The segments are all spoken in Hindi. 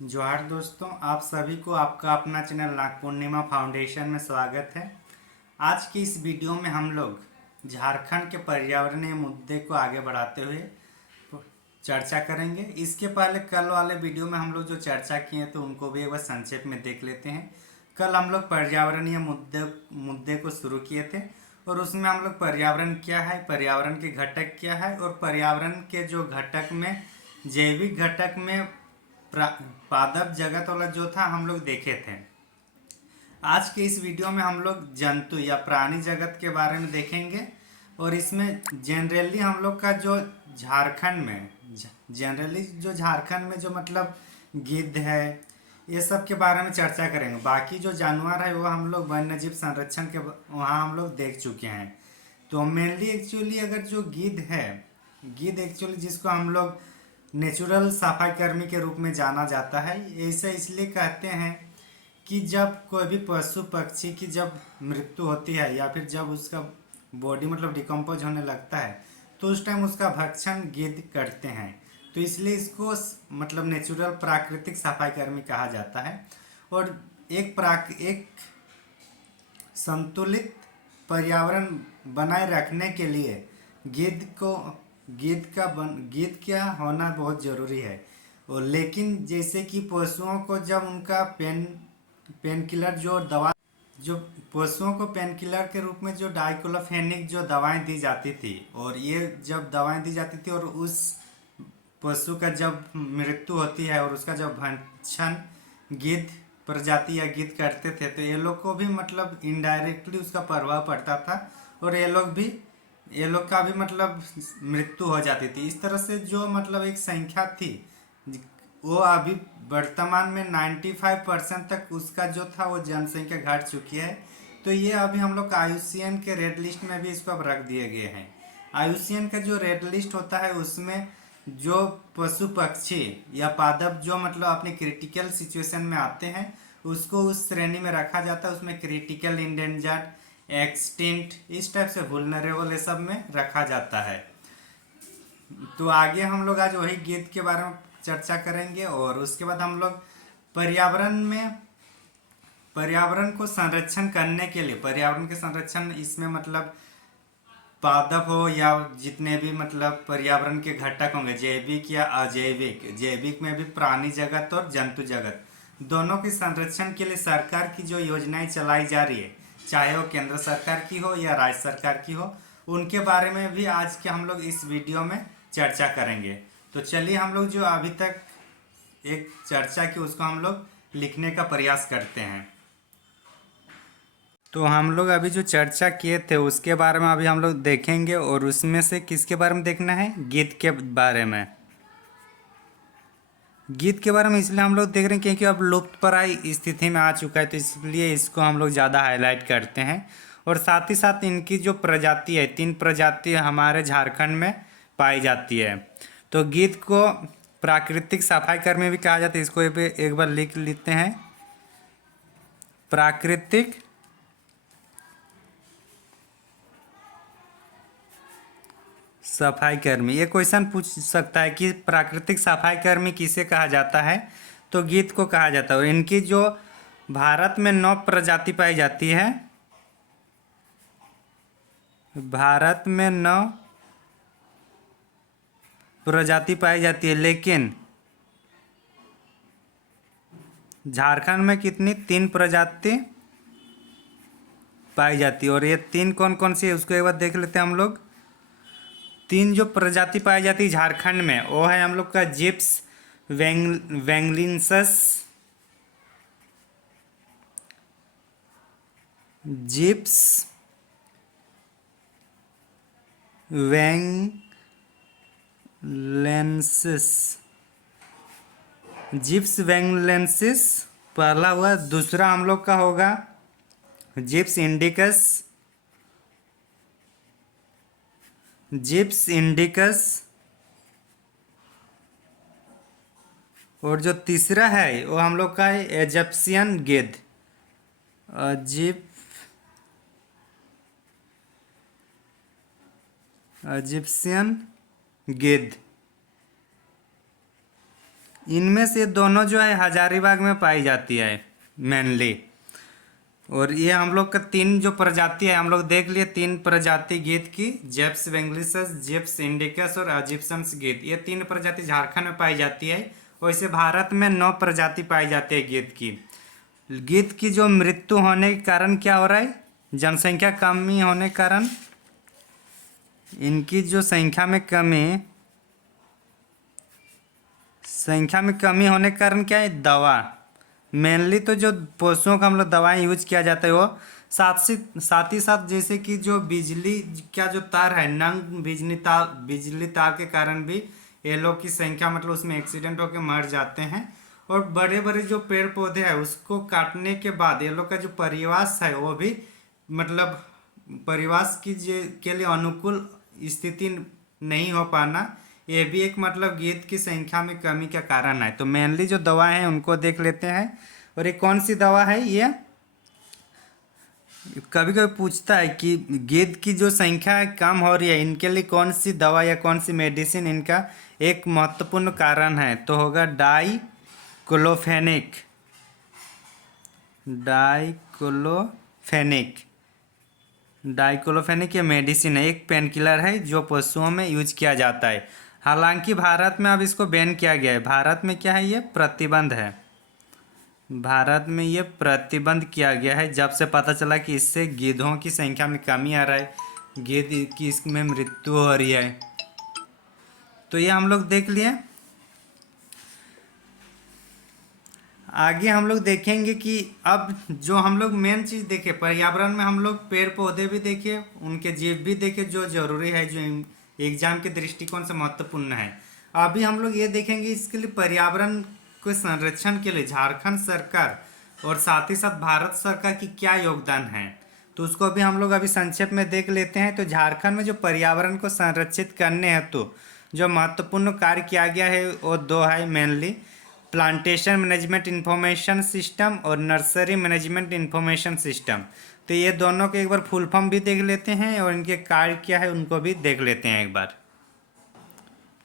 जोहार दोस्तों, आप सभी को आपका अपना चैनल नाग पूर्णिमा फाउंडेशन में स्वागत है। आज की इस वीडियो में हम लोग झारखंड के पर्यावरणीय मुद्दे को आगे बढ़ाते हुए चर्चा करेंगे। इसके पहले कल वाले वीडियो में हम लोग जो चर्चा किए तो उनको भी एक बार संक्षेप में देख लेते हैं। कल हम लोग पर्यावरणीय मुद्दे मुद्दे को शुरू किए थे और उसमें हम लोग पर्यावरण क्या है, पर्यावरण के घटक क्या है और पर्यावरण के जो घटक में जैविक घटक में पादप जगत वाला जो था हम लोग देखे थे। आज के इस वीडियो में हम लोग जंतु या प्राणी जगत के बारे में देखेंगे और इसमें जनरली हम लोग का जो झारखंड में जनरली जो झारखंड में जो मतलब गिद्ध है, ये सब के बारे में चर्चा करेंगे। बाकी जो जानवर है वो हम लोग वन्य जीव संरक्षण के वहाँ हम लोग देख चुके हैं। तो मेनली एक्चुअली अगर जो गिद्ध है, गिद्ध एक्चुअली जिसको हम लोग नेचुरल सफाई कर्मी के रूप में जाना जाता है, ऐसा इसलिए कहते हैं कि जब कोई भी पशु पक्षी की जब मृत्यु होती है या फिर जब उसका बॉडी मतलब डिकम्पोज होने लगता है तो उस टाइम उसका भक्षण गिद्ध करते हैं। तो इसलिए इसको मतलब नेचुरल प्राकृतिक सफाई कर्मी कहा जाता है। और एक संतुलित पर्यावरण बनाए रखने के लिए गिद्ध को गिद्ध का होना बहुत ज़रूरी है। और लेकिन जैसे कि पशुओं को जब उनका पेन किलर जो दवा जो पशुओं को पेन किलर के रूप में जो डाइक्लोफेनिक जो दवाएं दी जाती थी, और ये जब दवाएं दी जाती थी और उस पशु का जब मृत्यु होती है और उसका जब भक्षण गिद्ध प्रजाति या गिद्ध करते थे तो ये लोग को भी मतलब इनडायरेक्टली उसका प्रभाव पड़ता था और ये लोग का भी मतलब मृत्यु हो जाती थी। इस तरह से जो मतलब एक संख्या थी वो अभी वर्तमान में 95% तक उसका जो था वो जनसंख्या घट चुकी है। तो ये अभी हम लोग आयुसीएन के रेड लिस्ट में भी इसको अब रख दिए गए हैं। आयुसीएन का जो रेड लिस्ट होता है उसमें जो पशु पक्षी या पादप जो मतलब अपने क्रिटिकल सिचुएशन में आते हैं उसको उस श्रेणी में रखा जाता है। उसमें क्रिटिकल, इंडेंजर्ड, एक्सटिंक्ट, इस टाइप से वुल्नरेबल ये सब में रखा जाता है। तो आगे हम लोग आज वही गिद्ध के बारे में चर्चा करेंगे और उसके बाद हम लोग पर्यावरण को संरक्षण करने के लिए, पर्यावरण के संरक्षण इसमें मतलब पादप हो या जितने भी मतलब पर्यावरण के घटक होंगे, जैविक या अजैविक, जैविक में भी प्राणी जगत और जंतु जगत, दोनों के संरक्षण के लिए सरकार की जो योजनाएं चलाई जा रही है, चाहे वो केंद्र सरकार की हो या राज्य सरकार की हो, उनके बारे में भी आज के हम लोग इस वीडियो में चर्चा करेंगे। तो चलिए हम लोग जो अभी तक एक चर्चा की उसको हम लोग लिखने का प्रयास करते हैं। तो हम लोग अभी जो चर्चा किए थे उसके बारे में अभी हम लोग देखेंगे और उसमें से किसके बारे में देखना है, गिद्ध के बारे में। गिद्ध के बारे में इसलिए हम लोग देख रहे हैं क्योंकि अब लुप्तप्राय स्थिति में आ चुका है, तो इसलिए इसको हम लोग ज़्यादा हाईलाइट करते हैं। और साथ ही साथ इनकी जो प्रजाति है, 3 प्रजाति हमारे झारखंड में पाई जाती है। तो गिद्ध को प्राकृतिक सफाई कर्मी भी कहा जाता है। इसको एक बार लिख लेते हैं, प्राकृतिक सफाई कर्मी। ये क्वेश्चन पूछ सकता है कि प्राकृतिक सफाई कर्मी किसे कहा जाता है, तो गिद्ध को कहा जाता है। और इनकी जो भारत में 9 प्रजाति पाई जाती है, भारत में 9 प्रजाति पाई जाती है, लेकिन झारखंड में कितनी, 3 प्रजाति पाई जाती है। और ये 3 कौन कौन सी है उसको एक बार देख लेते हैं हम लोग। 3 जो प्रजाति पाई जाती है झारखंड में वो है हम लोग का जिप्स वैंगलिनसस, जिप्स वैंगलेंसिस, जिप्स वैंगलेंसिस पहला हुआ। दूसरा हम लोग का होगा जिप्स इंडिकस, जिप्स इंडिकस। और जो तीसरा है वो हम लोग का है इजिप्शियन गिद्ध, इजिप्शियन गिद्ध। इनमें से दोनों जो है हजारीबाग में पाई जाती है मेनली। और ये हम लोग का तीन जो प्रजाति है हम लोग देख लिए, तीन प्रजाति गीत की, जेप्स बेंगलिसस, जेप्स इंडिकस और अजिप्सन्स गीत, ये तीन प्रजाति झारखंड में पाई जाती है। वैसे भारत में 9 प्रजाति पाई जाती है गीत की। गीत की जो मृत्यु होने के कारण क्या हो रहा है, जनसंख्या कमी होने के कारण, इनकी जो संख्या में कमी होने के कारण क्या है, दवा मेनली तो जो पशुओं का हम लोग दवाएं यूज किया जाता है वो साथ ही साथ जैसे कि जो बिजली का जो तार है, नंग बिजली तार के कारण भी ये लोग की संख्या मतलब उसमें एक्सीडेंट होकर मर जाते हैं। और बड़े बड़े जो पेड़ पौधे हैं उसको काटने के बाद ये लोग का जो परिवास है वो भी मतलब परिवास के लिए अनुकूल स्थिति नहीं हो पाना, ये भी एक मतलब गीत की संख्या में कमी का कारण है। तो मेनली जो दवा है उनको देख लेते हैं। और ये कौन सी दवा है, ये कभी कभी पूछता है कि गीत की जो संख्या कम हो रही है इनके लिए कौन सी दवा या कौन सी मेडिसिन इनका एक महत्वपूर्ण कारण है, तो होगा डाइक्लोफेनिक। डाइक्लोफेनिक ये मेडिसिन है, एक पेन किलर है जो पशुओं में यूज किया जाता है। हालांकि भारत में अब इसको बैन किया गया है। भारत में क्या है, ये प्रतिबंध है। भारत में ये प्रतिबंध किया गया है जब से पता चला कि इससे गिद्धों की संख्या में कमी आ रहा है, गिद्ध की इसमें मृत्यु हो रही है। तो ये हम लोग देख लिए। आगे हम लोग देखेंगे कि अब जो हम लोग मेन चीज़ देखे पर्यावरण में, हम लोग पेड़ पौधे भी देखे, उनके जीव भी देखे जो जरूरी है, जो एग्जाम के दृष्टिकोण से महत्वपूर्ण है। अभी हम लोग ये देखेंगे इसके लिए पर्यावरण के संरक्षण के लिए झारखंड सरकार और साथ ही साथ भारत सरकार की क्या योगदान है, तो उसको भी हम लोग अभी संक्षेप में देख लेते हैं। तो झारखंड में जो पर्यावरण को संरक्षित करने हेतु जो महत्वपूर्ण कार्य किया गया है वो दो है mainly, plantation management information system और नर्सरी मैनेजमेंट इंफॉर्मेशन सिस्टम। तो ये दोनों के एक बार फुल फॉर्म भी देख लेते हैं और इनके कार्य क्या है उनको भी देख लेते हैं एक बार।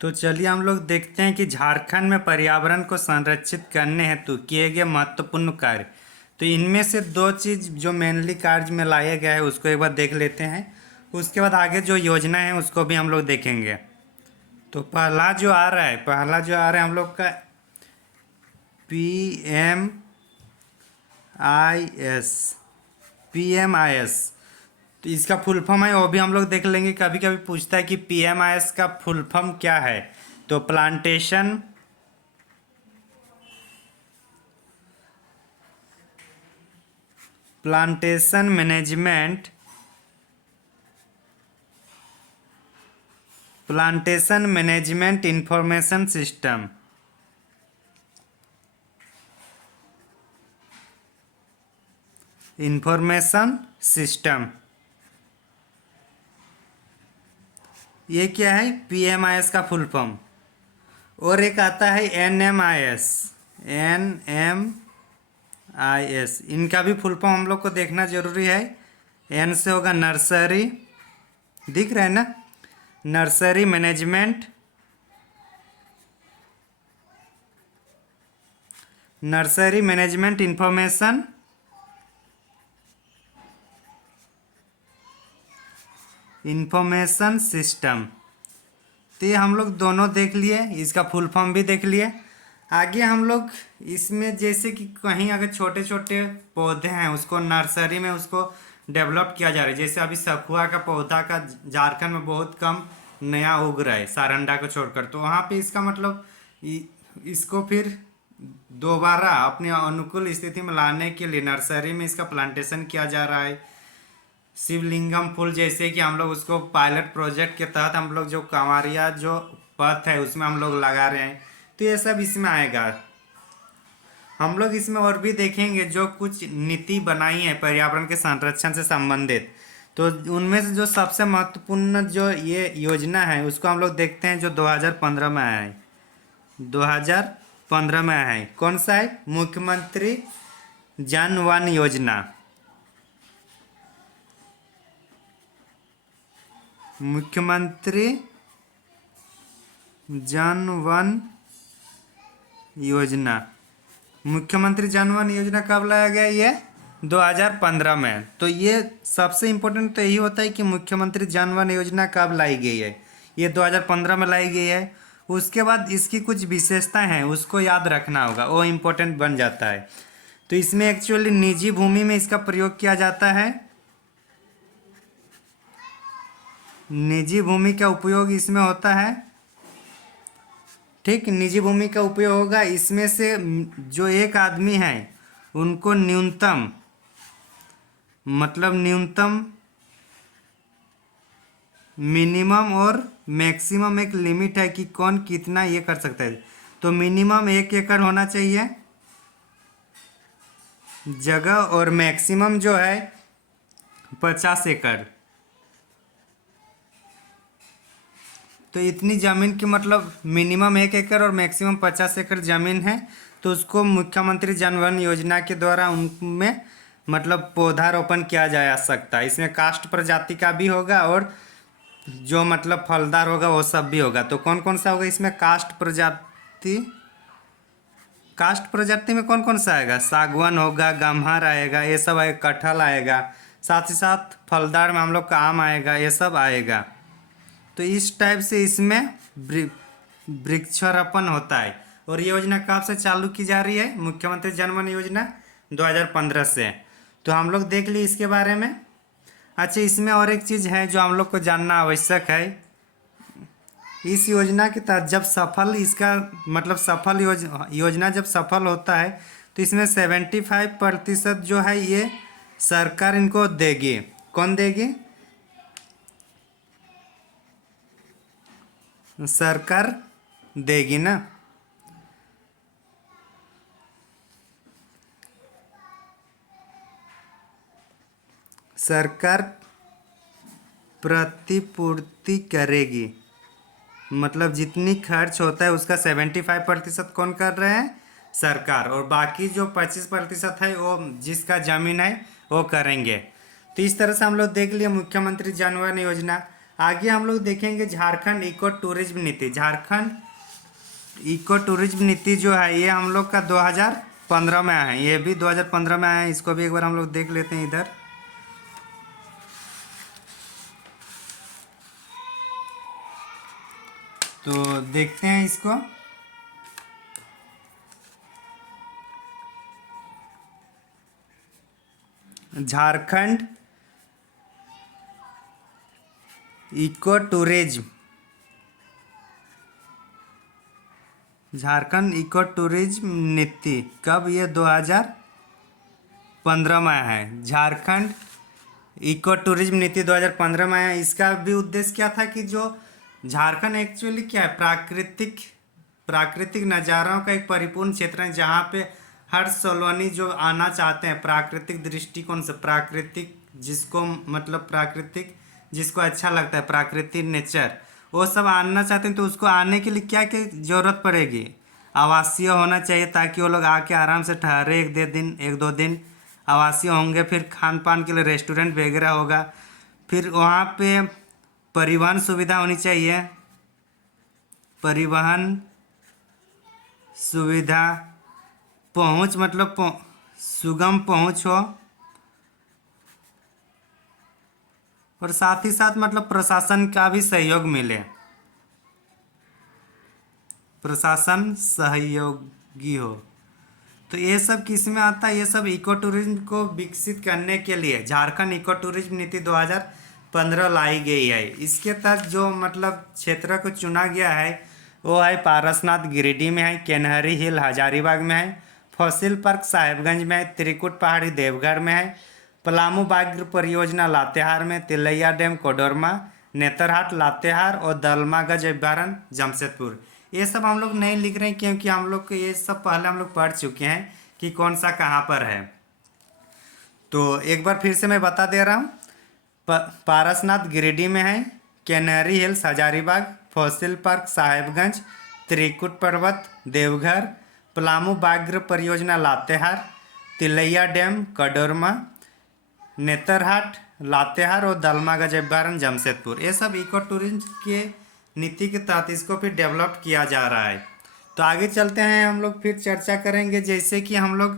तो चलिए हम लोग देखते हैं कि झारखंड में पर्यावरण को संरक्षित करने हेतु किए गए महत्वपूर्ण कार्य। तो इनमें से दो चीज़ जो मेनली कार्य में लाया गया है उसको एक बार देख लेते हैं, उसके बाद आगे जो योजना है उसको भी हम लोग देखेंगे। तो पहला जो आ रहा है हम लोग का PMIS। तो इसका फुल फॉर्म है वो भी हम लोग देख लेंगे। कभी कभी पूछता है कि PMIS का फुल फॉर्म क्या है, तो प्लांटेशन मैनेजमेंट इंफॉर्मेशन सिस्टम। ये क्या है, PMIS का फुल फॉर्म। और एक आता है NMIS, इनका भी फुल फॉर्म हम लोग को देखना जरूरी है। N से होगा नर्सरी, दिख रहा है ना, नर्सरी मैनेजमेंट इंफॉर्मेशन सिस्टम। तो ये हम लोग दोनों देख लिए, इसका फुल फॉर्म भी देख लिए। आगे हम लोग इसमें जैसे कि कहीं अगर छोटे छोटे पौधे हैं उसको नर्सरी में उसको डेवलप किया जा रहा है, जैसे अभी सखुआ का पौधा का झारखंड में बहुत कम नया उग रहा है सारंडा को छोड़कर, तो वहाँ पे इसका मतलब इसको फिर दोबारा अपने अनुकूल स्थिति में लाने के लिए नर्सरी में इसका प्लांटेशन किया जा रहा है। शिवलिंगम फूल जैसे कि हम लोग उसको पायलट प्रोजेक्ट के तहत हम लोग जो कंवरिया जो पथ है उसमें हम लोग लगा रहे हैं, तो ये सब इसमें आएगा। हम लोग इसमें और भी देखेंगे जो कुछ नीति बनाई है पर्यावरण के संरक्षण से संबंधित, तो उनमें से जो सबसे महत्वपूर्ण जो ये योजना है उसको हम लोग देखते हैं जो 2015 में आया है। 2015 में आया है, कौन सा है, मुख्यमंत्री जन वन योजना। मुख्यमंत्री जन वन योजना, मुख्यमंत्री जनवन योजना कब लाया गया? ये 2015 में। तो ये सबसे इम्पोर्टेंट तो यही होता है कि मुख्यमंत्री जनवन योजना कब लाई गई है। ये 2015 में लाई गई है। उसके बाद इसकी कुछ विशेषताएं हैं, उसको याद रखना होगा, वो इम्पोर्टेंट बन जाता है। तो इसमें एक्चुअली निजी भूमि में इसका प्रयोग किया जाता है। निजी भूमि का उपयोग इसमें होता है। ठीक, निजी भूमि का उपयोग होगा। इसमें से जो एक आदमी है उनको न्यूनतम, मतलब न्यूनतम, मिनिमम और मैक्सिमम एक लिमिट है कि कौन कितना ये कर सकता है। तो मिनिमम 1 एकड़ होना चाहिए जगह, और मैक्सिमम जो है 50 एकड़। तो इतनी ज़मीन की, मतलब मिनिमम 1 एकड़ और मैक्सिमम 50 एकड़ ज़मीन है, तो उसको मुख्यमंत्री जनवन योजना के द्वारा उनमें मतलब पौधारोपण किया जा सकता है। इसमें काष्ठ प्रजाति का भी होगा और जो मतलब फलदार होगा वो सब भी होगा। तो कौन कौन सा होगा इसमें? काष्ठ प्रजाति। काष्ठ प्रजाति में कौन कौन सा आएगा? सागवान होगा, गम्हार आएगा, ये सब आएगा, कटहल आएगा, साथ ही साथ फलदार में हम लोग का आम आएगा, ये सब आएगा। तो इस टाइप से इसमें वृक्षारोपण होता है। और ये योजना कब से चालू की जा रही है? मुख्यमंत्री जनवन योजना 2015 से। तो हम लोग देख लिए इसके बारे में। अच्छा, इसमें और एक चीज़ है जो हम लोग को जानना आवश्यक है। इस योजना के तहत जब सफल, इसका मतलब सफल योजना जब सफल होता है तो इसमें 75% जो है ये सरकार इनको देगी। कौन देगी? सरकार देगी ना। सरकार प्रतिपूर्ति करेगी, मतलब जितनी खर्च होता है उसका 75% कौन कर रहे हैं? सरकार। और बाकी जो 25% है वो जिसका जमीन है वो करेंगे। तो इस तरह से हम लोग देख लिए मुख्यमंत्री जनवन योजना। आगे हम लोग देखेंगे झारखंड इको टूरिज्म नीति। झारखंड इको टूरिज्म नीति जो है ये हम लोग का 2015 में आया है। ये भी 2015 में आया है। इसको भी एक बार हम लोग देख लेते हैं इधर। तो देखते हैं इसको। Jharkhand eco tourism, Jharkhand eco tourism नीति कब? ये 2015 में आया है। झारखंड इको टूरिज्म नीति 2015 में आया है। इसका भी उद्देश्य क्या था कि जो झारखंड एक्चुअली क्या है, प्राकृतिक नज़ारों का एक परिपूर्ण क्षेत्र है जहाँ पे हर सलोनी जो आना चाहते हैं प्राकृतिक दृष्टिकोण से, प्राकृतिक जिसको मतलब प्राकृतिक जिसको अच्छा लगता है, प्राकृतिक नेचर, वो सब आना चाहते हैं। तो उसको आने के लिए क्या क्या ज़रूरत पड़ेगी? आवासीय होना चाहिए ताकि वो लोग आके आराम से ठहरे, एक दो दिन आवासीय होंगे। फिर खान पान के लिए रेस्टोरेंट वगैरह होगा। फिर वहाँ पे परिवहन सुविधा होनी चाहिए, परिवहन सुविधा, पहुँच मतलब सुगम पहुँच हो, और साथ ही साथ मतलब प्रशासन का भी सहयोग मिले, प्रशासन सहयोगी हो। तो ये सब किस में आता है? ये सब इको टूरिज्म को विकसित करने के लिए झारखंड इको टूरिज्म नीति 2015 लाई गई है। इसके तहत जो मतलब क्षेत्र को चुना गया है वो है पारसनाथ गिरिडीह में है, केनहरी हिल हजारीबाग में है, फॉसिल पार्क साहेबगंज में है, त्रिकुट पहाड़ी देवघर में है, पलामू व्याघ्र परियोजना लातेहार में, तिलैया डैम कोडरमा, नेतरहाट लातेहार और दलमागंज अभ्यारण्य जमशेदपुर। ये सब हम लोग नहीं लिख रहे हैं क्योंकि हम लोग को ये सब पहले हम लोग पढ़ चुके हैं कि कौन सा कहाँ पर है। तो एक बार फिर से मैं बता दे रहा हूँ। पारसनाथ गिरिडीह में है, Canary Hills Hazaribagh, fossil park Sahebganj, Trikut Parvat Deoghar, Palamu व्याघ्र परियोजना लातेहार, तिलैया डैम कोडरमा, नेतरहाट लातेहार और दलमागंज अभ्यारण्य जमशेदपुर। ये सब इको टूरिज्म के नीति के तहत इसको फिर डेवलप किया जा रहा है। तो आगे चलते हैं, हम लोग फिर चर्चा करेंगे। जैसे कि हम लोग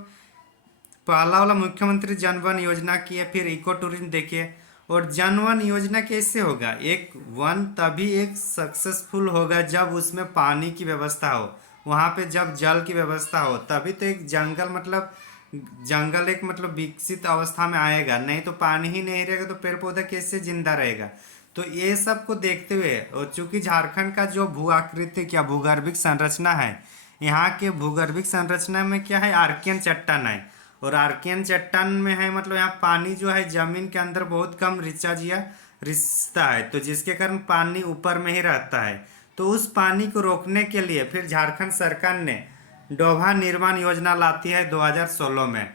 पहला वाला मुख्यमंत्री जनवन योजना की है, फिर इको टूरिज्म देखिए। और जनवन योजना कैसे होगा? एक वन तभी एक सक्सेसफुल होगा जब उसमें पानी की व्यवस्था हो, वहाँ पे जब जल की व्यवस्था हो, तभी तो एक जंगल मतलब जंगल एक मतलब विकसित अवस्था में आएगा। नहीं तो पानी ही नहीं रहेगा तो पेड़ पौधा कैसे जिंदा रहेगा? तो ये सब को देखते हुए, और चूंकि झारखंड का जो भू आकृतिक या भूगर्भिक संरचना है, यहाँ के भूगर्भिक संरचना में क्या है? आर्कियन चट्टान है। और आर्कियन चट्टान में है मतलब यहाँ पानी जो है जमीन के अंदर बहुत कम रिसता है, तो जिसके कारण पानी ऊपर में ही रहता है। तो उस पानी को रोकने के लिए फिर झारखंड सरकार ने डोभा निर्माण योजना लाती है 2016 में।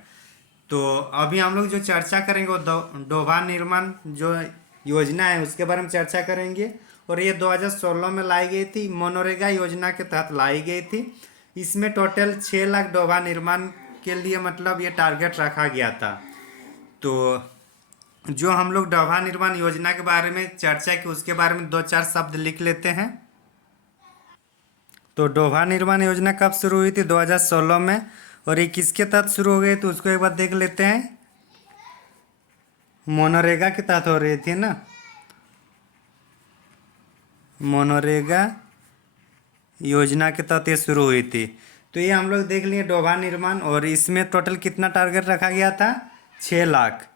तो अभी हम लोग जो चर्चा करेंगे वो डोभा निर्माण जो योजना है उसके बारे में चर्चा करेंगे। और ये 2016 में लाई गई थी, मनरेगा योजना के तहत लाई गई थी। इसमें टोटल 6 लाख डोभा निर्माण के लिए मतलब ये टारगेट रखा गया था। तो जो हम लोग डोभा निर्माण योजना के बारे में चर्चा की उसके बारे में दो चार शब्द लिख लेते हैं। तो डोभा निर्माण योजना कब शुरू हुई थी? 2016 में। और ये किसके तहत शुरू हो गई तो उसको एक बार देख लेते हैं। मनरेगा के तहत हो रही थी ना, मनरेगा योजना के तहत ये शुरू हुई थी। तो ये हम लोग देख लिए डोभा निर्माण। और इसमें टोटल कितना टारगेट रखा गया था? 6 लाख,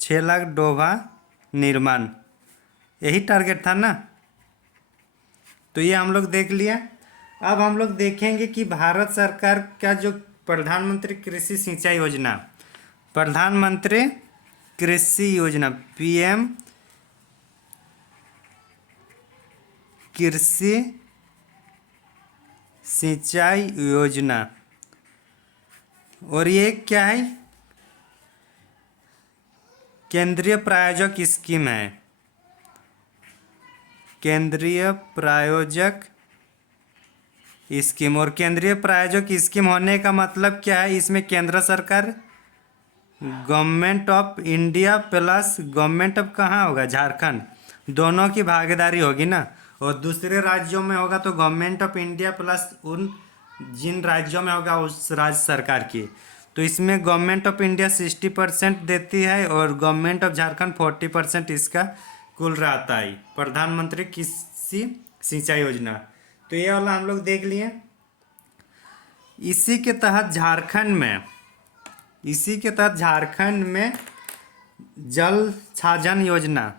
6 लाख डोभा निर्माण, यही टारगेट था ना। तो ये हम लोग देख लिया। अब हम लोग देखेंगे कि भारत सरकार का जो प्रधानमंत्री कृषि सिंचाई योजना, प्रधानमंत्री कृषि योजना, पीएम कृषि सिंचाई योजना, और ये क्या है? केंद्रीय प्रायोजक स्कीम है। केंद्रीय प्रायोजक स्कीम। और केंद्रीय प्रायोजक स्कीम होने का मतलब क्या है? इसमें केंद्र सरकार, government of India plus government of कहाँ होगा? झारखंड, दोनों की भागीदारी होगी ना। और दूसरे राज्यों में होगा तो गवर्नमेंट ऑफ इंडिया प्लस उन जिन राज्यों में होगा उस राज्य सरकार की। तो इसमें गवर्नमेंट ऑफ इंडिया 60% देती है और गवर्नमेंट ऑफ झारखंड 40% इसका कुल रहता है। प्रधानमंत्री कृषि सिंचाई योजना, तो ये वाला हम लोग देख लिए। इसी के तहत झारखंड में जल छाजन योजना,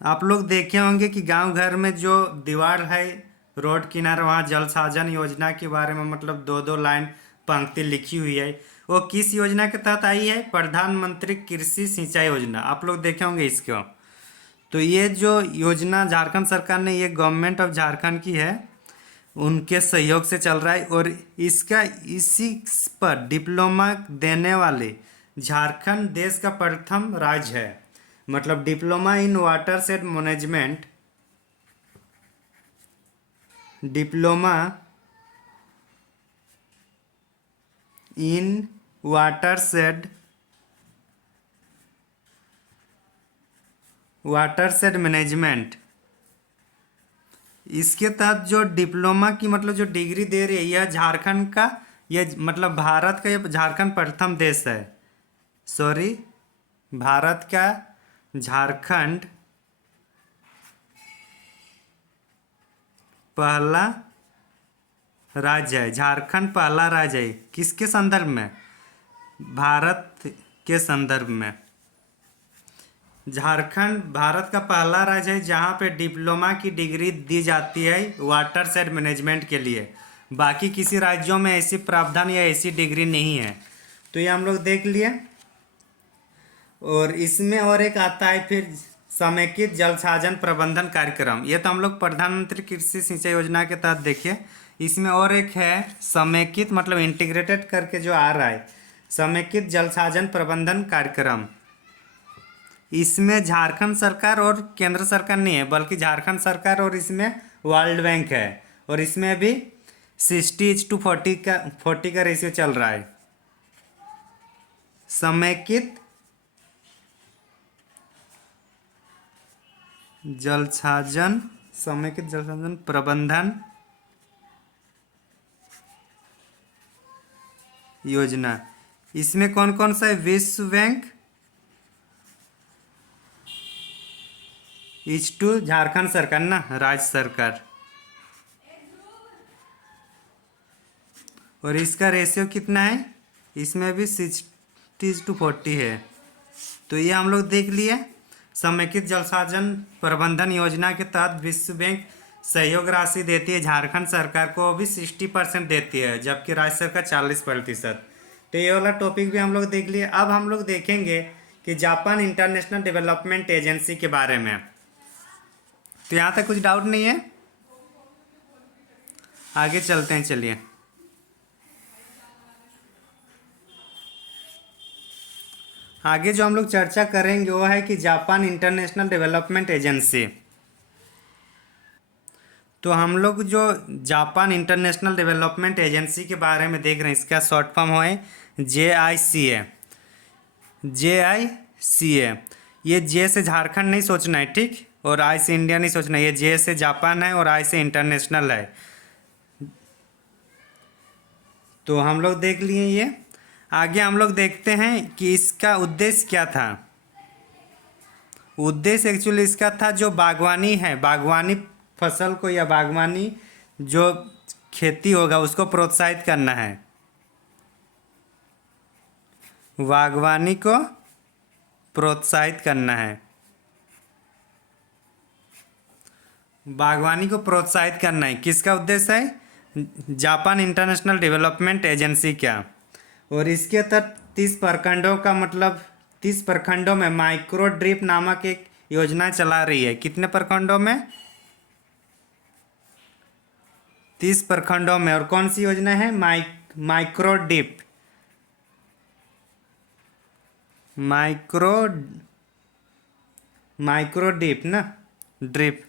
आप लोग देखे होंगे कि गांव घर में जो दीवार है रोड किनारे, वहाँ जल छाजन योजना के बारे में मतलब 2-2 लाइन पंक्ति लिखी हुई है। वो किस योजना के तहत आई है? प्रधानमंत्री कृषि सिंचाई योजना, आप लोग देखे होंगे इसको। तो ये जो योजना झारखंड सरकार ने, ये गवर्नमेंट ऑफ झारखंड की है, उनके सहयोग से चल रहा है। और इसका इसी पर डिप्लोमा देने वाले झारखंड देश का प्रथम राज्य है। मतलब diploma in watershed management, diploma in watershed management, इसके तहत जो डिप्लोमा की मतलब जो डिग्री दे रही है, यह झारखंड का, यह मतलब भारत का, यह झारखंड प्रथम देश है। सॉरी, भारत का झारखंड पहला राज्य है। झारखंड पहला राज्य है किसके संदर्भ में? भारत के संदर्भ में। झारखंड भारत का पहला राज्य है जहाँ पे डिप्लोमा की डिग्री दी जाती है वाटरशेड मैनेजमेंट के लिए। बाकी किसी राज्यों में ऐसी प्रावधान या ऐसी डिग्री नहीं है। तो ये हम लोग देख लिए। और इसमें और एक आता है फिर समेकित जल छाजन प्रबंधन कार्यक्रम, ये तो हम लोग प्रधानमंत्री कृषि सिंचाई योजना के तहत देखिए। इसमें और एक है समेकित मतलब इंटीग्रेटेड करके जो आ रहा है, समेकित जल छाजन प्रबंधन कार्यक्रम। इसमें झारखंड सरकार और केंद्र सरकार नहीं है, बल्कि झारखंड सरकार और इसमें वर्ल्ड बैंक है। और इसमें भी 60:40 का रेशियो चल रहा है। समेकित जलछाजन समेकित जलछाजन प्रबंधन योजना। इसमें कौन कौन सा है? विश्व बैंक, इच टू झारखंड सरकार ना, राज्य सरकार। और इसका रेशियो कितना है? इसमें भी 60:40 है। तो ये हम लोग देख लिए। समेकित जलसाधन प्रबंधन योजना के तहत विश्व बैंक सहयोग राशि देती है, झारखंड सरकार को भी 60% देती है, जबकि राज्य सरकार 40%। तो ये वाला टॉपिक भी हम लोग देख लिए। अब हम लोग देखेंगे कि जापान इंटरनेशनल डेवलपमेंट एजेंसी के बारे में। तो यहाँ तक कुछ डाउट नहीं है? आगे चलते हैं, चलिए। आगे जो हम लोग चर्चा करेंगे वो है कि जापान इंटरनेशनल डेवलपमेंट एजेंसी। तो हम लोग जो जापान इंटरनेशनल डेवलपमेंट एजेंसी के बारे में देख रहे हैं, इसका शॉर्ट फॉर्म है JICA। JICA, ये जे से झारखंड नहीं सोचना है, ठीक, और आई से इंडिया नहीं सोचना है। ये जे से जापान है और आई से इंटरनेशनल है। तो हम लोग देख लिए ये। आगे हम लोग देखते हैं कि इसका उद्देश्य क्या था। उद्देश्य एक्चुअली इसका था जो बागवानी है, बागवानी फसल को या बागवानी जो खेती होगा उसको प्रोत्साहित करना है। बागवानी को प्रोत्साहित करना है। बागवानी को प्रोत्साहित करना है, किसका उद्देश्य है? जापान इंटरनेशनल डेवलपमेंट एजेंसी क्या। और इसके तहत 30 प्रखंडों का मतलब 30 प्रखंडों में माइक्रो ड्रिप नामक एक योजना चला रही है। कितने प्रखंडों में? 30 प्रखंडों में। और कौन सी योजना है? माइक्रो ड्रिप, माइक्रो ड्रिप ना, ड्रिप,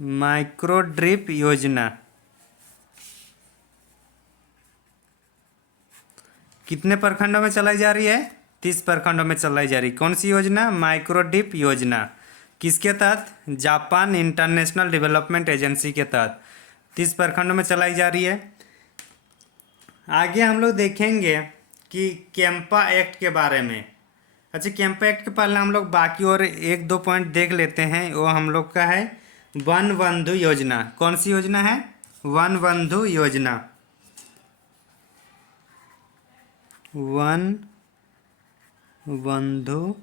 माइक्रो ड्रिप योजना। कितने प्रखंडों में चलाई जा रही है? 30 प्रखंडों में चलाई जा रही। कौन सी योजना? माइक्रो ड्रिप योजना। किसके तहत? जापान इंटरनेशनल डेवलपमेंट एजेंसी के तहत 30 प्रखंडों में चलाई जा रही है। आगे हम लोग देखेंगे कि कैंपा एक्ट के बारे में। अच्छा, कैंपा एक्ट के पहले हम लोग बाकी और एक दो पॉइंट देख लेते हैं। वो हम लोग का है वन बंधु योजना। कौन सी योजना है? वन बंधु योजना। वन बंधु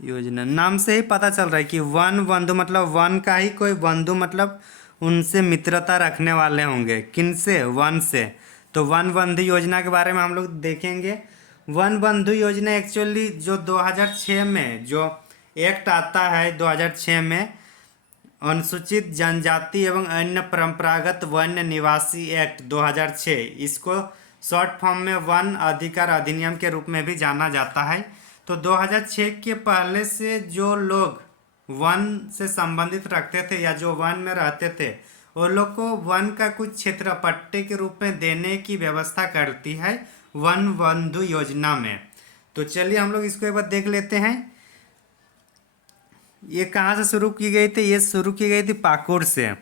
योजना, नाम से ही पता चल रहा है कि वन बंधु मतलब वन का ही कोई बंधु, मतलब उनसे मित्रता रखने वाले होंगे। किनसे? वन से। तो वन बंधु योजना के बारे में हम लोग देखेंगे। वन बंधु योजना एक्चुअली जो 2006 में जो एक्ट आता है 2006 में, अनुसूचित जनजाति एवं अन्य परंपरागत वन्य निवासी एक्ट 2006, इसको शॉर्ट फॉर्म में वन अधिकार अधिनियम के रूप में भी जाना जाता है। तो 2006 के पहले से जो लोग वन से संबंधित रखते थे या जो वन में रहते थे, वो लोग को वन का कुछ क्षेत्र पट्टे के रूप में देने की व्यवस्था करती है वन बंधु योजना में। तो चलिए हम लोग इसको एक बार देख लेते हैं। ये कहाँ से शुरू की गई थी? ये शुरू की गई थी पाकुड़ से।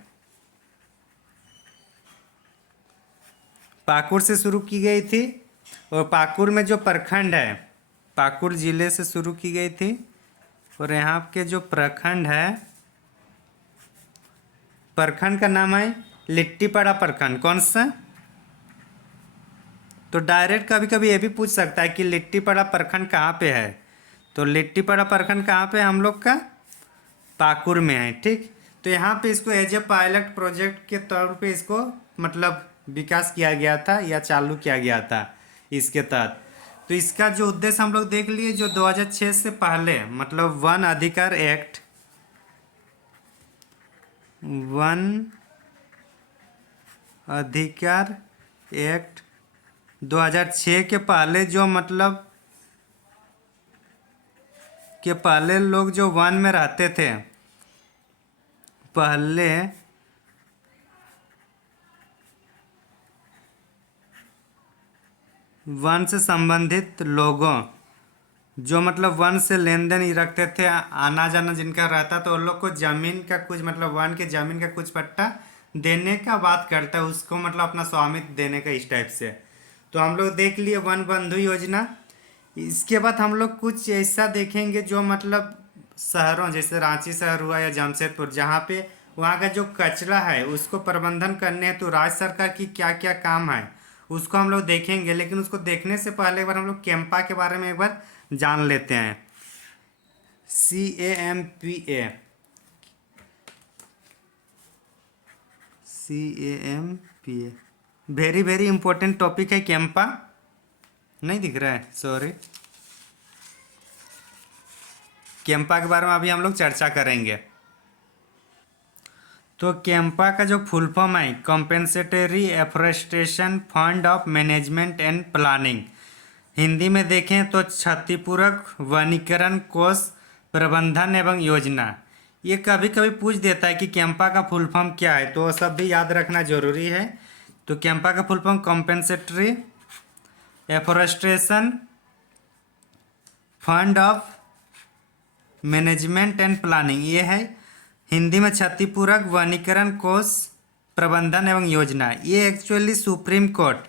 पाकुड़ से शुरू की गई थी। और पाकुड़ में जो प्रखंड है, पाकुड़ जिले से शुरू की गई थी। और यहाँ के जो प्रखंड है, प्रखंड का नाम है लिट्टीपाड़ा प्रखंड। कौन सा? तो डायरेक्ट कभी कभी ये भी पूछ सकता है कि लिट्टीपाड़ा प्रखंड कहाँ पे है। तो लिट्टीपाड़ा प्रखंड कहाँ पे? हम लोग का पाकुड़ में है, ठीक। तो यहाँ पे इसको एज ए पायलट प्रोजेक्ट के तौर पे इसको मतलब विकास किया गया था या चालू किया गया था इसके तहत। तो इसका जो उद्देश्य हम लोग देख लिए, जो 2006 से पहले मतलब वन अधिकार एक्ट, वन अधिकार एक्ट 2006 के पहले जो मतलब के पहले लोग जो वन में रहते थे, पहले वन से संबंधित लोगों जो मतलब वन से लेन देन ही रखते थे, आना जाना जिनका रहता, तो उन लोग को जमीन का कुछ मतलब वन के जमीन का कुछ पट्टा देने का बात करता है, उसको मतलब अपना स्वामित्व देने का इस टाइप से। तो हम लोग देख लिए वन बंधु योजना। इसके बाद हम लोग कुछ ऐसा देखेंगे जो मतलब शहरों जैसे रांची शहर हुआ या जमशेदपुर, जहाँ पे वहाँ का जो कचरा है उसको प्रबंधन करने हेतु राज्य सरकार की क्या क्या काम है उसको हम लोग देखेंगे। लेकिन उसको देखने से पहले एक बार हम लोग कैंपा के बारे में एक बार जान लेते हैं। CAMPA, CAMPA very very important topic है कैंपा। नहीं दिख रहा है, सॉरी। कैंपा के बारे में अभी हम लोग चर्चा करेंगे। तो कैंपा का जो फुल फॉर्म है compensatory afforestation fund of management and planning, Hindi में देखें तो क्षतिपूरक वनीकरण कोष प्रबंधन एवं योजना। ये कभी कभी पूछ देता है कि कैंपा का फुल फॉर्म क्या है, तो सब भी याद रखना जरूरी है। तो कैंपा का full form compensatory afforestation fund of management and planning, ये है। हिंदी में क्षतिपूरक वनीकरण कोष प्रबंधन एवं योजना। ये एक्चुअली सुप्रीम कोर्ट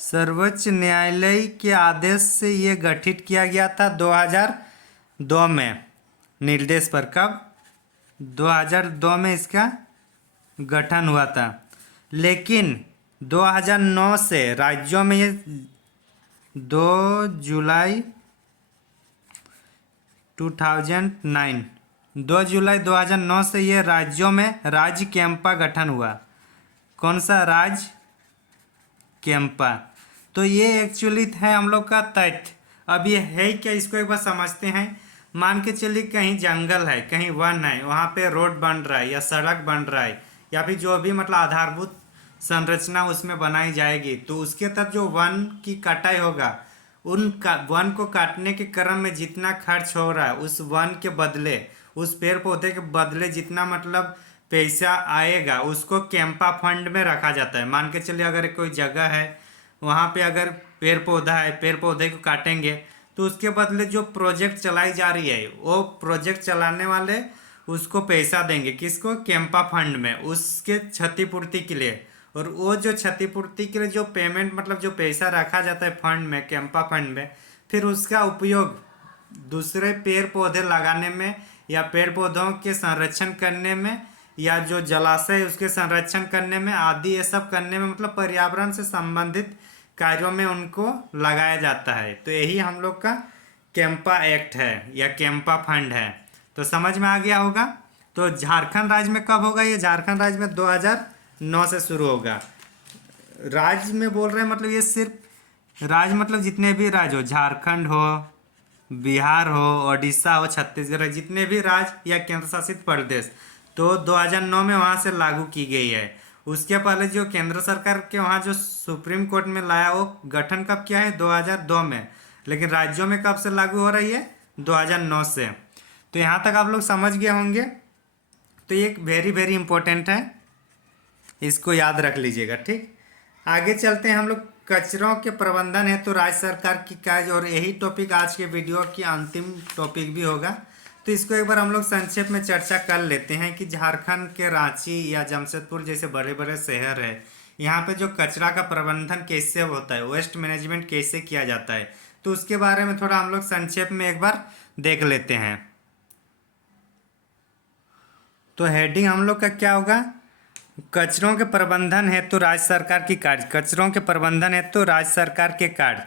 सर्वोच्च न्यायालय के आदेश से ये गठित किया गया था 2002 में, निर्देश पर। कब? 2002 में इसका गठन हुआ था। लेकिन 2009 से राज्यों में ये 2 जुलाई 2009 2 जुलाई 2009 से ये राज्यों में राज्य कैंपा गठन हुआ। कौन सा? राज्य कैंपा। तो ये एक्चुअली है हम लोग का तथ्य। अब ये है क्या, इसको एक बार समझते हैं। मान के चलिए कहीं जंगल है, कहीं वन है, वहाँ पे रोड बन रहा है या सड़क बन रहा है या फिर जो भी मतलब आधारभूत संरचना उसमें बनाई जाएगी, तो उसके तहत जो वन की कटाई होगा, उन वन को काटने के क्रम में जितना खर्च हो रहा है उस वन के बदले, उस पेड़ पौधे के बदले जितना मतलब पैसा आएगा उसको कैंपा फंड में रखा जाता है। मान के चलिए अगर कोई जगह है, वहाँ पे अगर पेड़ पौधा है, पेड़ पौधे को काटेंगे तो उसके बदले जो प्रोजेक्ट चलाई जा रही है वो प्रोजेक्ट चलाने वाले उसको पैसा देंगे। किसको? कैंपा फंड में, उसके क्षतिपूर्ति के लिए। और वो जो क्षतिपूर्ति के लिए जो पेमेंट मतलब जो पैसा रखा जाता है फंड में, कैंपा फंड में, फिर उसका उपयोग दूसरे पेड़ पौधे लगाने में या पेड़ पौधों के संरक्षण करने में या जो जलाशय उसके संरक्षण करने में आदि, ये सब करने में मतलब पर्यावरण से संबंधित कार्यों में उनको लगाया जाता है। तो यही हम लोग का कैंपा एक्ट है या कैंपा फंड है। तो समझ में आ गया होगा। तो झारखंड राज्य में कब होगा ये? झारखंड राज्य में 2009 से शुरू होगा। राज्य में बोल रहे हैं मतलब ये सिर्फ राज्य मतलब जितने भी राज्य हो, झारखंड हो, बिहार हो, उड़ीसा हो, छत्तीसगढ़, जितने भी राज्य या केंद्र शासित प्रदेश, तो 2009 में वहाँ से लागू की गई है। उसके पहले जो केंद्र सरकार के वहाँ जो सुप्रीम कोर्ट में लाया वो गठन कब किया है? 2002 में। लेकिन राज्यों में कब से लागू हो रही है? 2009 से। तो यहाँ तक आप लोग समझ गए होंगे। तो ये वेरी वेरी इंपॉर्टेंट है, इसको याद रख लीजिएगा। ठीक, आगे चलते हैं हम लोग। कचरों के प्रबंधन है तो राज्य सरकार की कार्य, और यही टॉपिक आज के वीडियो की अंतिम टॉपिक भी होगा। तो इसको एक बार हम लोग संक्षेप में चर्चा कर लेते हैं कि झारखंड के रांची या जमशेदपुर जैसे बड़े बड़े शहर है, यहाँ पे जो कचरा का प्रबंधन कैसे होता है, वेस्ट मैनेजमेंट कैसे किया जाता है, तो उसके बारे में थोड़ा हम लोग संक्षेप में एक बार देख लेते हैं। तो हेडिंग हम लोग का क्या होगा? कचरों के प्रबंधन हेतु राज्य सरकार की कार्य। कचरों के प्रबंधन हेतु राज्य सरकार के कार्य।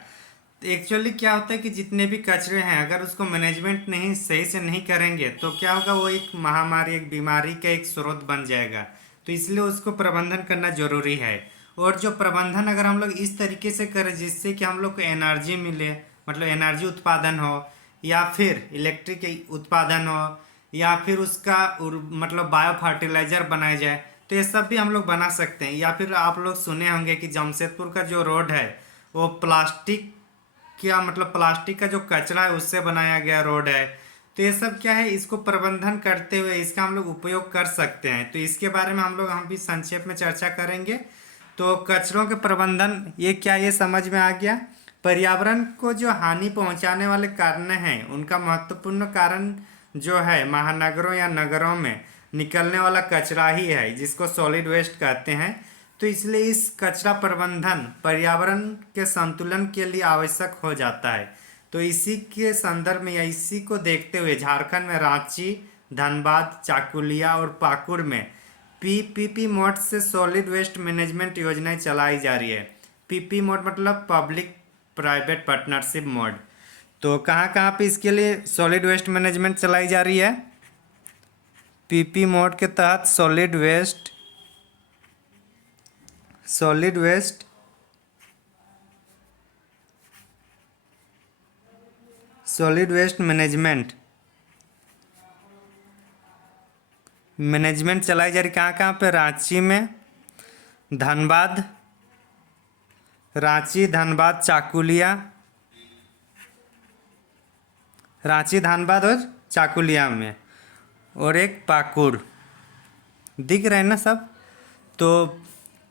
एक्चुअली क्या होता है कि जितने भी कचरे हैं अगर उसको मैनेजमेंट नहीं सही से नहीं करेंगे तो क्या होगा, वो एक महामारी, एक बीमारी का एक स्रोत बन जाएगा। तो इसलिए उसको प्रबंधन करना जरूरी है। और जो प्रबंधन अगर हम लोग इस तरीके से करें जिससे कि हम लोग को एनर्जी मिले, मतलब एनर्जी उत्पादन हो या फिर इलेक्ट्रिक उत्पादन हो या फिर उसका मतलब बायो फर्टिलाइजर बनाया जाए, तो ये सब भी हम लोग बना सकते हैं। या फिर आप लोग सुने होंगे कि जमशेदपुर का जो रोड है वो प्लास्टिक, क्या मतलब प्लास्टिक का जो कचरा है उससे बनाया गया रोड है। तो ये सब क्या है, इसको प्रबंधन करते हुए इसका हम लोग उपयोग कर सकते हैं। तो इसके बारे में हम भी संक्षेप में चर्चा करेंगे। तो कचरों के प्रबंधन ये क्या, ये समझ में आ गया। पर्यावरण को जो हानि पहुंचाने वाले कारण हैं उनका महत्वपूर्ण कारण जो है महानगरों या नगरों में निकलने वाला कचरा ही है, जिसको सॉलिड वेस्ट कहते हैं। तो इसलिए इस कचरा प्रबंधन पर्यावरण के संतुलन के लिए आवश्यक हो जाता है। तो इसी के संदर्भ में या इसी को देखते हुए झारखंड में रांची, धनबाद, चाकुलिया और पाकुड़ में पीपीपी मोड से सॉलिड वेस्ट मैनेजमेंट योजनाएं चलाई जा रही है। पीपी मोड मतलब पब्लिक प्राइवेट पार्टनरशिप मोड। तो कहाँ कहाँ पे इसके लिए सॉलिड वेस्ट मैनेजमेंट चलाई जा रही है? पीपी मोड के तहत सॉलिड वेस्ट मैनेजमेंट चलाई जा रही। कहाँ कहाँ पे? रांची में, धनबाद, धनबाद और चाकुलिया में, और एक पाकुड़। दिख रहे हैं ना सब? तो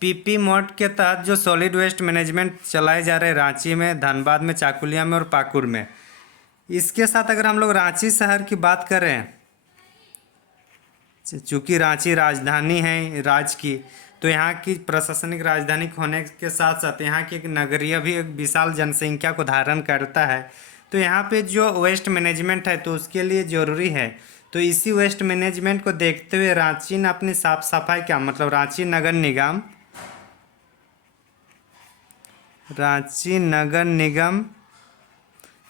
पीपी मोड के तहत जो सॉलिड वेस्ट मैनेजमेंट चलाए जा रहे हैं रांची में, धनबाद में, चाकुलिया में और पाकुड़ में। इसके साथ अगर हम लोग रांची शहर की बात करें, चूँकि रांची राजधानी है राज्य की, तो यहाँ की प्रशासनिक राजधानी होने के साथ साथ यहाँ की एक नगरीय भी एक विशाल जनसंख्या को धारण करता है। तो यहाँ पे जो वेस्ट मैनेजमेंट है तो उसके लिए ज़रूरी है। तो इसी वेस्ट मैनेजमेंट को देखते हुए रांची ने अपनी साफ सफाई का मतलब रांची नगर निगम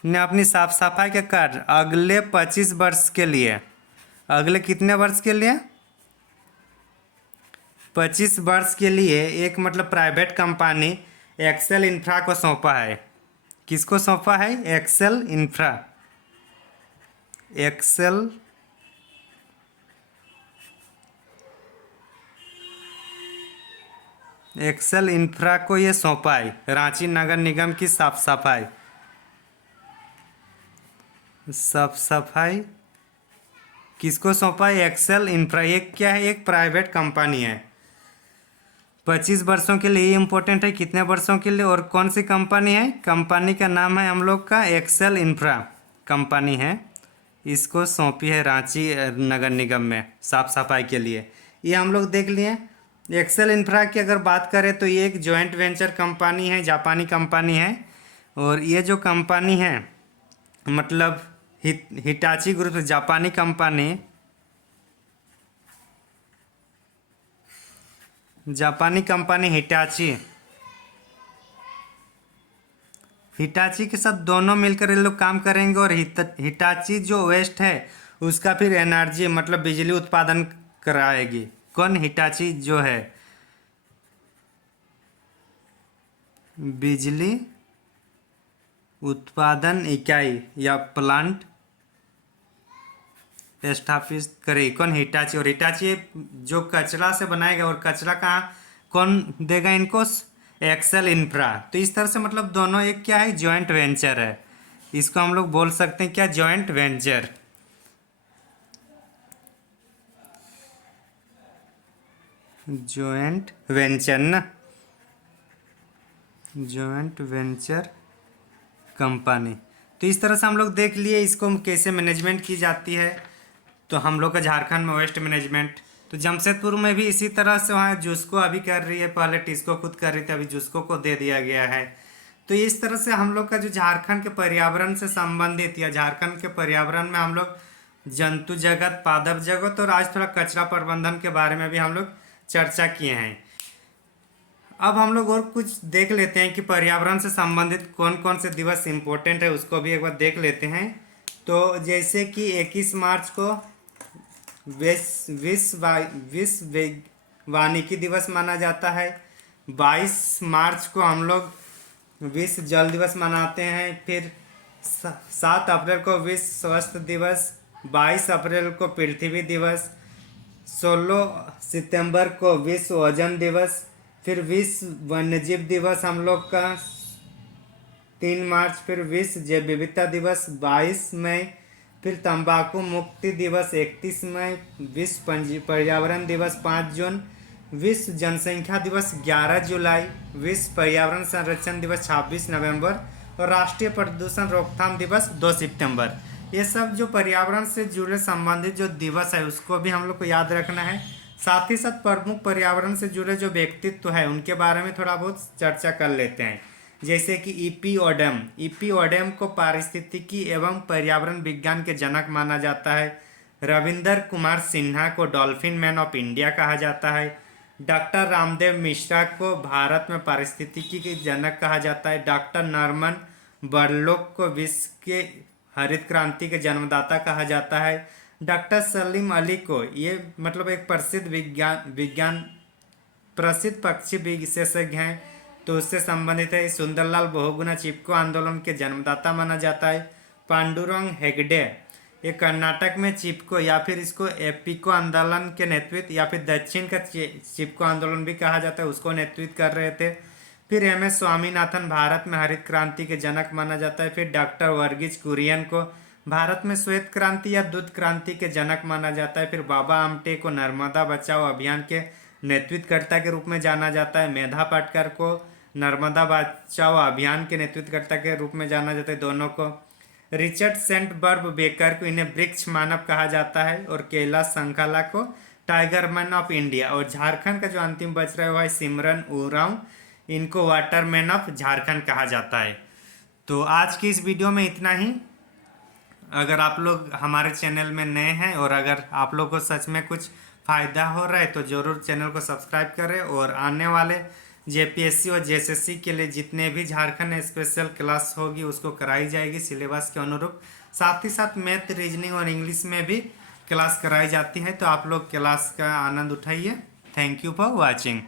ने अपनी साफ सफाई के कार्य अगले 25 वर्ष के लिए, अगले कितने वर्ष के लिए? 25 वर्ष के लिए एक मतलब प्राइवेट कंपनी एक्सेल इंफ्रा को सौंपा है। किसको सौंपा है? एक्सेल इंफ्रा को ये सौंपा है रांची नगर निगम की साफ सफाई किसको सौंपा है? Excel Infra. एक क्या है? एक प्राइवेट कंपनी है। 25 वर्षों के लिए इम्पोर्टेंट है। कितने वर्षों के लिए और कौन सी कंपनी है? कंपनी का नाम है हम लोग का एक्सेल इंफ्रा कंपनी है। इसको सौंपी है रांची नगर निगम में साफ सफाई के लिए। ये हम लोग देख लिए। एक्सेल इंफ्रा की अगर बात करें तो ये एक जॉइंट वेंचर कंपनी है, जापानी कंपनी है। और ये जो कंपनी है मतलब हिटाची ग्रुप से जापानी कंपनी हिटाची के साथ दोनों मिलकर ये लोग काम करेंगे। और हिटाची जो वेस्ट है उसका फिर एनर्जी मतलब बिजली उत्पादन कराएगी। कौन? हिटाची जो है बिजली उत्पादन इकाई या प्लांट स्थापित करेगी। कौन? हिटाची। और हिटाची जो कचरा से बनाएगा और कचरा कहाँ कौन देगा इनको? Excel Infra. तो इस तरह से मतलब दोनों एक क्या है? जॉइंट वेंचर है। इसको हम लोग बोल सकते हैं क्या? Joint venture. ना जॉइंट वेंचर कंपनी। तो इस तरह से हम लोग देख लिए इसको कैसे मैनेजमेंट की जाती है। तो हम लोग का झारखंड में वेस्ट मैनेजमेंट, तो जमशेदपुर में भी इसी तरह से वहाँ जुस्को अभी कर रही है। पहले टिस्को खुद कर रही थी, अभी जुस्को को दे दिया गया है। तो इस तरह से हम लोग का जो झारखंड के पर्यावरण से संबंधित या झारखंड के पर्यावरण में हम लोग जंतु जगत, पादप जगत और आज थोड़ा कचरा प्रबंधन के बारे में भी हम लोग चर्चा किए हैं। अब हम लोग और कुछ देख लेते हैं कि पर्यावरण से संबंधित कौन कौन से दिवस इम्पोर्टेंट है, उसको भी एक बार देख लेते हैं। तो जैसे कि 21 मार्च को विश्व वानिकी दिवस माना जाता है। 22 मार्च को हम लोग विश्व जल दिवस मनाते हैं। फिर 7 अप्रैल को विश्व स्वास्थ्य दिवस, 22 अप्रैल को पृथ्वी दिवस, 16 सितंबर को विश्व ओजोन दिवस, फिर विश्व वन्यजीव दिवस हम लोग का 3 मार्च, फिर विश्व जैव विविधता दिवस 22 मई, फिर तंबाकू मुक्ति दिवस 31 मई, विश्व पर्यावरण दिवस 5 जून, विश्व जनसंख्या दिवस 11 जुलाई, विश्व पर्यावरण संरक्षण दिवस 26 नवंबर और राष्ट्रीय प्रदूषण रोकथाम दिवस 2 सितंबर। ये सब जो पर्यावरण से जुड़े संबंधित जो दिवस है उसको भी हम लोग को याद रखना है। साथ ही साथ प्रमुख पर्यावरण से जुड़े जो व्यक्तित्व है उनके बारे में थोड़ा बहुत चर्चा कर लेते हैं। जैसे कि ईपी ओडम को पारिस्थितिकी एवं पर्यावरण विज्ञान के जनक माना जाता है। रविंदर कुमार सिन्हा को डॉल्फिन मैन ऑफ इंडिया कहा जाता है। डॉक्टर रामदेव मिश्रा को भारत में पारिस्थितिकी के जनक कहा जाता है। डॉक्टर नॉर्मन बरलोक को विश्व के हरित क्रांति के जन्मदाता कहा जाता है। डॉक्टर सलीम अली को ये मतलब एक प्रसिद्ध पक्षी विशेषज्ञ हैं तो उससे संबंधित है। सुंदरलाल बहुगुणा चिपको आंदोलन के जन्मदाता माना जाता है। पांडुरंग हेगड़े ये कर्नाटक में चिपको या फिर इसको एपिको आंदोलन के नेतृत्व या फिर दक्षिण का चिपको आंदोलन भी कहा जाता है उसको नेतृत्व कर रहे थे। फिर MS स्वामीनाथन भारत में हरित क्रांति के जनक माना जाता है। फिर डॉक्टर वर्गीज कुरियन को भारत में श्वेत क्रांति या दूध क्रांति के जनक माना जाता है। फिर बाबा आमटे को नर्मदा बचाओ अभियान के नेतृत्वकर्ता के रूप में जाना जाता है। मेधा पाटकर को नर्मदा बचाओ अभियान के नेतृत्वकर्ता के रूप में जाना जाता है दोनों को। रिचर्ड सेंट बर्ब बेकर को इन्हें वृक्ष मानव कहा जाता है। और कैलाश संखाला को टाइगर मैन ऑफ इंडिया। और झारखंड का जो अंतिम बच रहा है वह है सिमरन उरांव, इनको वाटरमैन ऑफ झारखंड कहा जाता है। तो आज की इस वीडियो में इतना ही। अगर आप लोग हमारे चैनल में नए हैं और अगर आप लोग को सच में कुछ फ़ायदा हो रहा है तो ज़रूर चैनल को सब्सक्राइब करें। और आने वाले JPSC और JSSC के लिए जितने भी झारखंड स्पेशल क्लास होगी उसको कराई जाएगी सिलेबस के अनुरूप। साथ ही साथ मैथ, रीजनिंग और इंग्लिश में भी क्लास कराई जाती है तो आप लोग क्लास का आनंद उठाइए। Thank you for watching.